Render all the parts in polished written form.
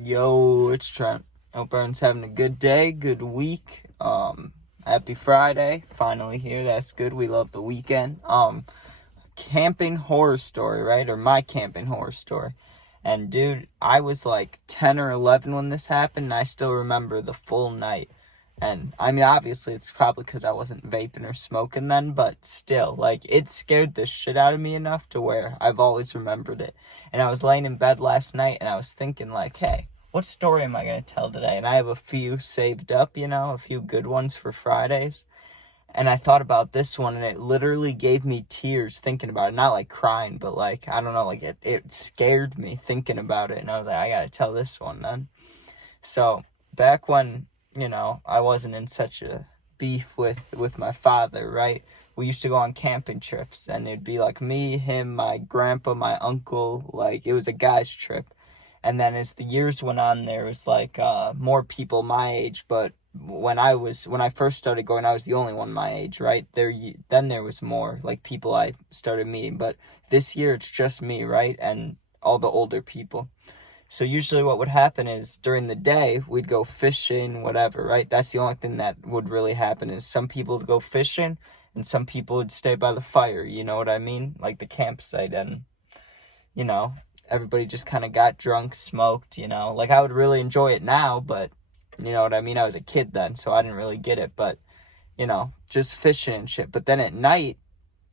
Yo, it's Trent. Hope everyone's having a good day, good week. Happy Friday. Finally here. That's good. We love the weekend. Camping horror story, right? Or my camping horror story. And dude, I was like 10 or 11 when this happened, and I still remember the full night. And I mean, obviously, it's probably because I wasn't vaping or smoking then, but still, like, it scared the shit out of me enough to where I've always remembered it. And I was laying in bed last night, and I was thinking, like, hey, what story am I going to tell today? And I have a few saved up, a few good ones for Fridays. And I thought about this one, and it literally gave me tears thinking about it. Not like crying, but like, I don't know, like it scared me thinking about it. And I was like, I got to tell this one, man. So back when, I wasn't in such a beef with my father, right? We used to go on camping trips, and it'd be like me, him, my grandpa, my uncle. Like, it was a guy's trip. And then as the years went on, there was like more people my age. But when I first started going, I was the only one my age, right? Then there was more like people I started meeting. But this year it's just me, right? And all the older people. So usually what would happen is during the day, we'd go fishing, whatever, right? That's the only thing that would really happen is some people would go fishing and some people would stay by the fire, you know what I mean? Like the campsite, and, everybody just kind of got drunk, smoked, Like, I would really enjoy it now, but, you know what I mean? I was a kid then, so I didn't really get it, but, just fishing and shit. But then at night,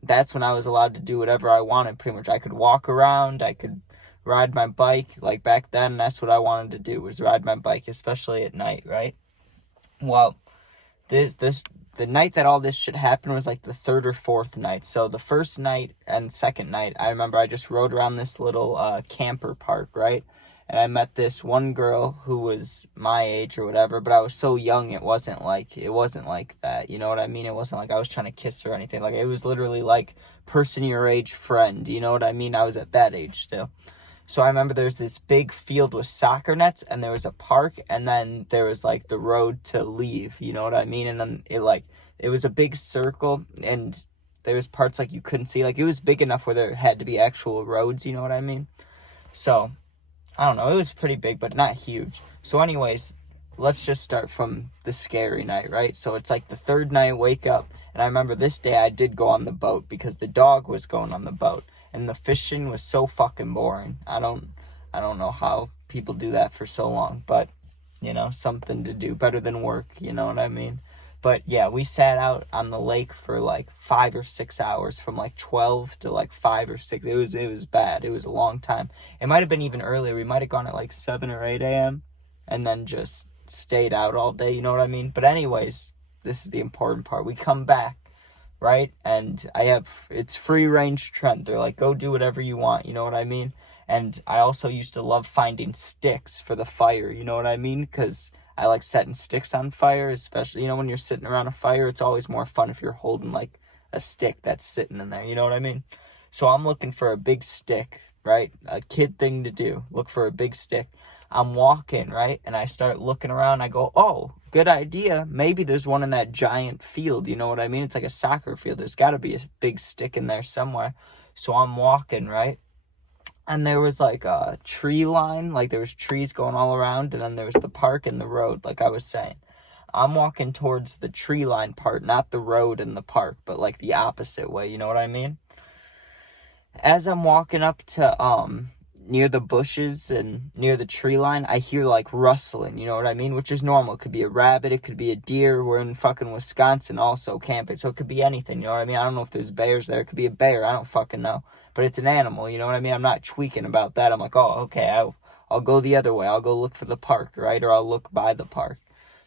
that's when I was allowed to do whatever I wanted, pretty much. I could walk around, I could ride my bike. Like, back then, that's what I wanted to do, was ride my bike, especially at night, right? Well, the night that all this shit happened was like the third or fourth night. So the first night and second night, I remember I just rode around this little camper park, right? And I met this one girl who was my age or whatever, but I was so young, it wasn't like that, you know what I mean? It wasn't like I was trying to kiss her or anything. Like, it was literally like person your age friend, you know what I mean? I was at that age still. So I remember there was this big field with soccer nets, and there was a park, and then there was like the road to leave, you know what I mean? And then it was a big circle, and there was parts like you couldn't see. Like, it was big enough where there had to be actual roads, you know what I mean? So I don't know, it was pretty big, but not huge. So anyways, let's just start from the scary night, right? So it's like the third night, wake up, and I remember this day I did go on the boat because the dog was going on the boat, and the fishing was so fucking boring. I don't know how people do that for so long, but, something to do, better than work, you know what I mean? But yeah, we sat out on the lake for like 5 or 6 hours, from like 12 to like 5 or 6. It was bad. It was a long time. It might have been even earlier. We might have gone at like 7 or 8 a.m. and then just stayed out all day, you know what I mean? But anyways, this is the important part. We come back, right? And it's free range Trent. They're like, go do whatever you want, you know what I mean? And I also used to love finding sticks for the fire, you know what I mean? Because I like setting sticks on fire, especially, when you're sitting around a fire, it's always more fun if you're holding like a stick that's sitting in there, you know what I mean? So I'm looking for a big stick, right? A kid thing to do, look for a big stick. I'm walking, right? And I start looking around. I go, oh, good idea. Maybe there's one in that giant field, you know what I mean? It's like a soccer field. There's got to be a big stick in there somewhere. So I'm walking, right? And there was like a tree line, like there was trees going all around, and then there was the park and the road, like I was saying. I'm walking towards the tree line part, not the road and the park, but like the opposite way, you know what I mean? As I'm walking up to near the bushes and near the tree line, I hear like rustling, you know what I mean? Which is normal. It could be a rabbit, it could be a deer. We're in fucking Wisconsin also camping, so it could be anything, you know what I mean? I don't know if there's bears there. It could be a bear, I don't fucking know. But it's an animal, you know what I mean? I'm not tweaking about that. I'm like, oh, okay, I'll go the other way. I'll go look for the park, right? Or I'll look by the park.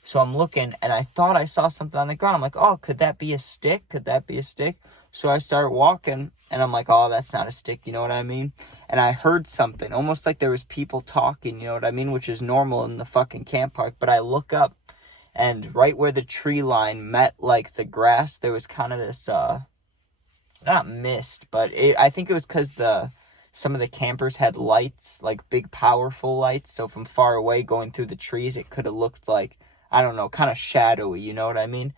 So I'm looking, and I thought I saw something on the ground. I'm like, oh, could that be a stick? Could that be a stick? So I start walking, and I'm like, oh, that's not a stick, you know what I mean? And I heard something, almost like there was people talking, you know what I mean? Which is normal in the fucking camp park. But I look up, and right where the tree line met, like, the grass, there was kind of this, not mist, but I think it was because some of the campers had lights, like big powerful lights. So from far away going through the trees, it could have looked like, I don't know, kind of shadowy, you know what I mean?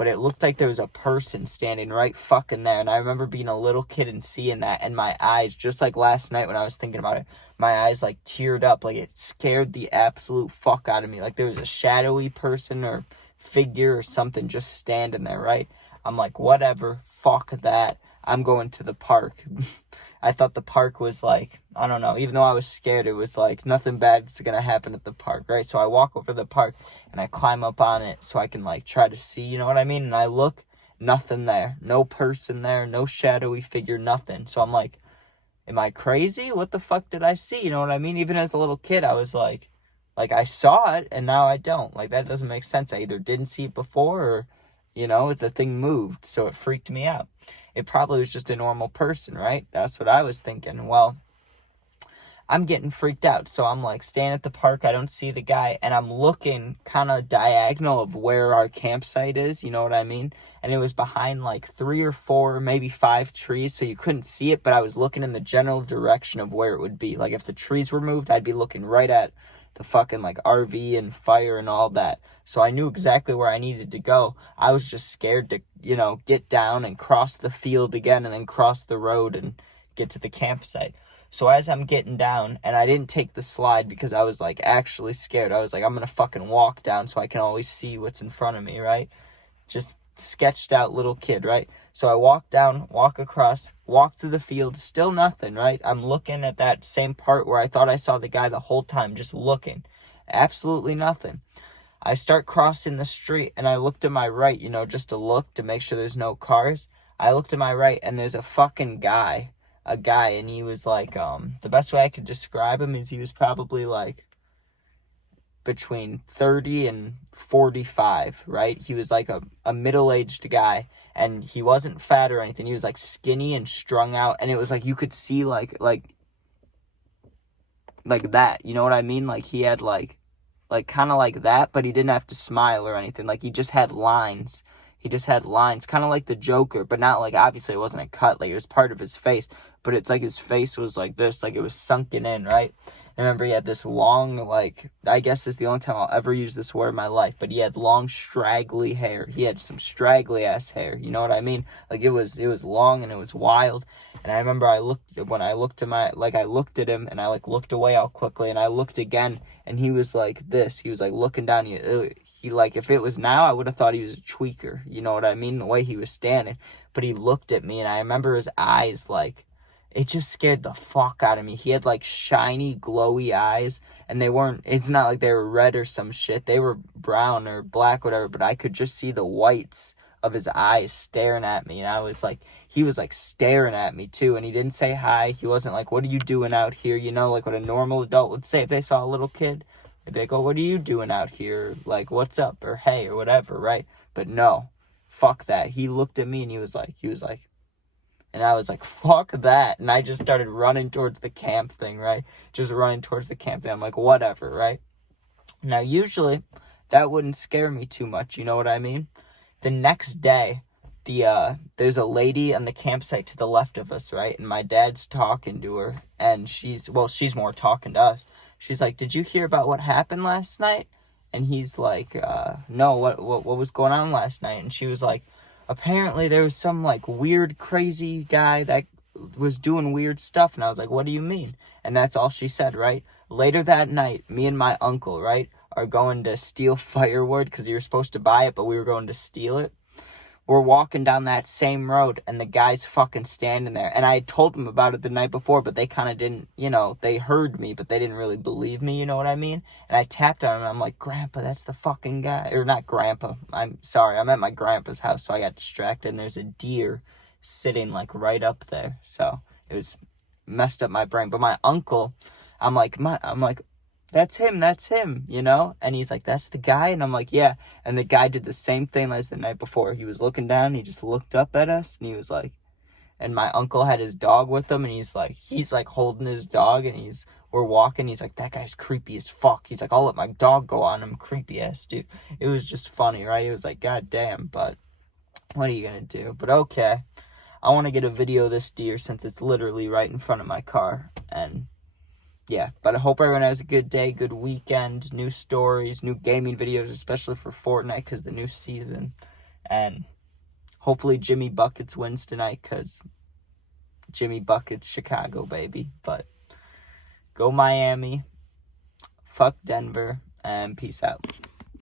but it looked like there was a person standing right fucking there. And I remember being a little kid and seeing that, and my eyes, just like last night when I was thinking about it, my eyes like teared up. Like it scared the absolute fuck out of me. Like there was a shadowy person or figure or something just standing there, right? I'm like, whatever, fuck that. I'm going to the park. I thought the park was like, I don't know, even though I was scared, it was like nothing bad's gonna happen at the park, right? So I walk over to the park and I climb up on it so I can like try to see, you know what I mean? And I look, nothing there, no person there, no shadowy figure, nothing. So I'm like, am I crazy? What the fuck did I see? You know what I mean? Even as a little kid, I was like I saw it and now I don't. Like that doesn't make sense. I either didn't see it before or, you know, the thing moved, so it freaked me out. It probably was just a normal person, right? That's what I was thinking. Well, I'm getting freaked out. So I'm like staying at the park. I don't see the guy. And I'm looking kind of diagonal of where our campsite is. You know what I mean? And it was behind like 3 or 4, maybe 5 trees. So you couldn't see it. But I was looking in the general direction of where it would be. Like if the trees were moved, I'd be looking right at the fucking like RV and fire and all that. So I knew exactly where I needed to go. I was just scared to, you know, get down and cross the field again and then cross the road and get to the campsite. So as I'm getting down, and I didn't take the slide because I was like actually scared. I was like, I'm gonna fucking walk down so I can always see what's in front of me, right? Just sketched out little kid, right? So I walk down, walk across, walk through the field, still nothing, right? I'm looking at that same part where I thought I saw the guy the whole time, just looking. Absolutely nothing. I start crossing the street and I look to my right, you know, just to look to make sure there's no cars. I look to my right and there's a fucking guy, and he was like, the best way I could describe him is he was probably like between 30 and 45, right? He was like a middle-aged guy, and he wasn't fat or anything. He was like skinny and strung out, and it was like you could see like that, you know what I mean? Like he had like kind of like that, but he didn't have to smile or anything. Like he just had lines. Kind of like the Joker, but not like, obviously it wasn't a cut, like it was part of his face, but it's like his face was like this, like it was sunken in, right? I remember he had this long, like, I guess this is the only time I'll ever use this word in my life, but he had long, straggly hair. He had some straggly ass hair, you know what I mean? Like it was long and it was wild. And I remember I looked at him and I like looked away all quickly, and I looked again and he was like this. He was like looking down. He like, if it was now, I would have thought he was a tweaker. You know what I mean? The way he was standing. But he looked at me and I remember his eyes, like, it just scared the fuck out of me. He had like shiny, glowy eyes, and it's not like they were red or some shit. They were brown or black, whatever, but I could just see the whites of his eyes staring at me. And I was like, he was like staring at me too. And he didn't say hi. He wasn't like, what are you doing out here? You know, like what a normal adult would say if they saw a little kid. They'd be like, oh, what are you doing out here? Like, what's up? Or hey, or whatever, right? But no, fuck that. He looked at me and he was like, and I was like, fuck that. And I just started running towards the camp thing, right? I'm like, whatever, right? Now, usually, that wouldn't scare me too much, you know what I mean? The next day, there's a lady on the campsite to the left of us, right? And my dad's talking to her, and she's more talking to us. She's like, did you hear about what happened last night? And he's like, no, what was going on last night? And she was like, apparently there was some like weird, crazy guy that was doing weird stuff. And I was like, what do you mean? And that's all she said, right? Later that night, me and my uncle, right, are going to steal firewood because you were supposed to buy it, but we were going to steal it. We're walking down that same road, and the guy's fucking standing there. And I told him about it the night before, but they kind of didn't, you know, they heard me, but they didn't really believe me, you know what I mean? And I tapped on him, and I'm like, Grandpa, that's the fucking guy. Or not Grandpa. I'm sorry, I'm at my grandpa's house, so I got distracted, and there's a deer sitting, like, right up there. So it was messed up my brain. But my uncle, I'm like, that's him, you know? And he's like, that's the guy? And I'm like, yeah. And the guy did the same thing as the night before. He was looking down, he just looked up at us, and he was like, and my uncle had his dog with him, and he's like holding his dog, and we're walking, he's like, that guy's creepy as fuck. He's like, I'll let my dog go on him, creepy ass dude. It was just funny, right? It was like, god damn, but what are you gonna do? But okay. I want to get a video of this deer since it's literally right in front of my car, and yeah, but I hope everyone has a good day, good weekend, new stories, new gaming videos, especially for Fortnite because the new season. And hopefully Jimmy Buckets wins tonight, because Jimmy Buckets, Chicago, baby. But go Miami, fuck Denver, and peace out.